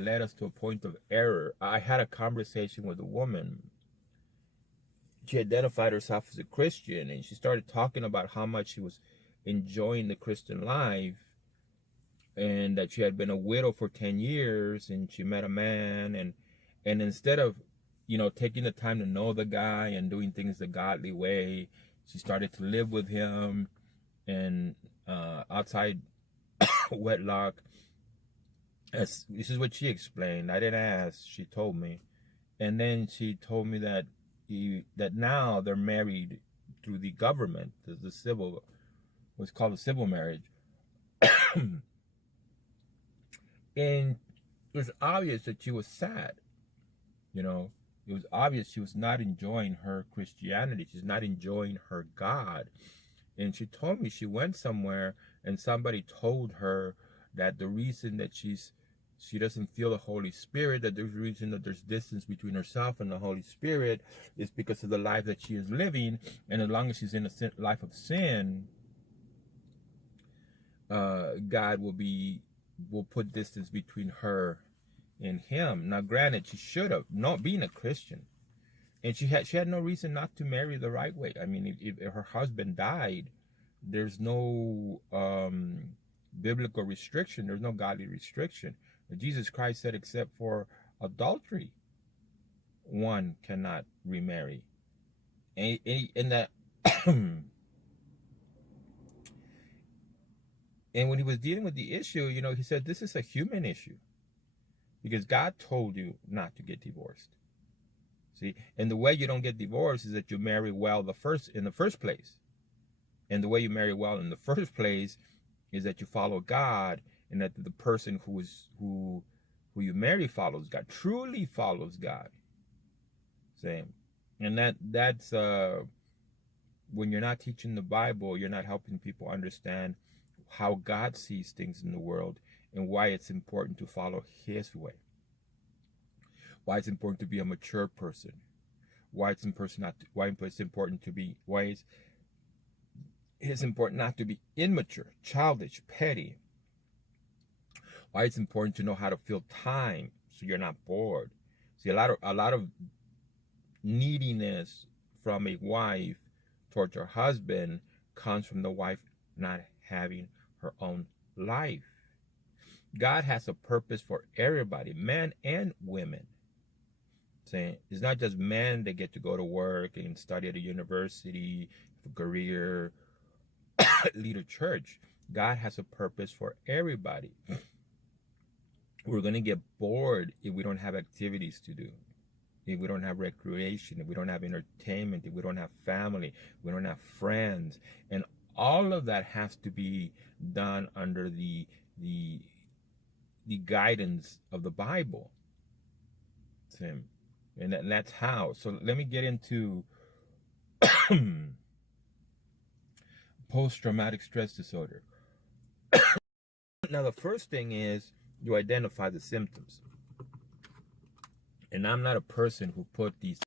led us to a point of error. I had a conversation with a woman. She identified herself as a Christian, and she started talking about how much she was enjoying the Christian life, and that she had been a widow for 10 years, and she met a man, and instead of, taking the time to know the guy and doing things the godly way, she started to live with him, and outside wedlock. This is what she explained. I didn't ask. She told me, and then she told me that now they're married through the government. The civil, what's called a civil marriage, and it was obvious that she was sad. It was obvious she was not enjoying her Christianity. She's not enjoying her God. And she told me she went somewhere and somebody told her that the reason that she doesn't feel the Holy Spirit, that there's a reason that there's distance between herself and the Holy Spirit, is because of the life that she is living. And as long as she's in a life of sin, God will put distance between her and him. Now, granted, she should have, not being a Christian, and she had no reason not to marry the right way. I mean, if her husband died, there's no biblical restriction. There's no godly restriction. Jesus Christ said, except for adultery, one cannot remarry. And that, and when he was dealing with the issue, he said, this is a human issue, because God told you not to get divorced. See, and the way you don't get divorced is that you marry well in the first place. And the way you marry well in the first place is that you follow God, and that the person who you marry follows God, truly follows God. Same. And that's when you're not teaching the Bible, you're not helping people understand how God sees things in the world, and why it's important to follow his way. Why it's important to be a mature person. Why it's important not to be immature, childish, petty. Why it's important to know how to fill time so you're not bored. See, a lot of neediness from a wife towards her husband comes from the wife not having her own life. God has a purpose for everybody, men and women. Saying it's not just men that get to go to work and study at a university, have a career, lead a church. God has a purpose for everybody. We're going to get bored if we don't have activities to do, if we don't have recreation, if we don't have entertainment, if we don't have family, if we don't have friends. And all of that has to be done under the guidance of the Bible. And that's how. So let me get into post-traumatic stress disorder. Now, the first thing is you identify the symptoms. And I'm not a person who put these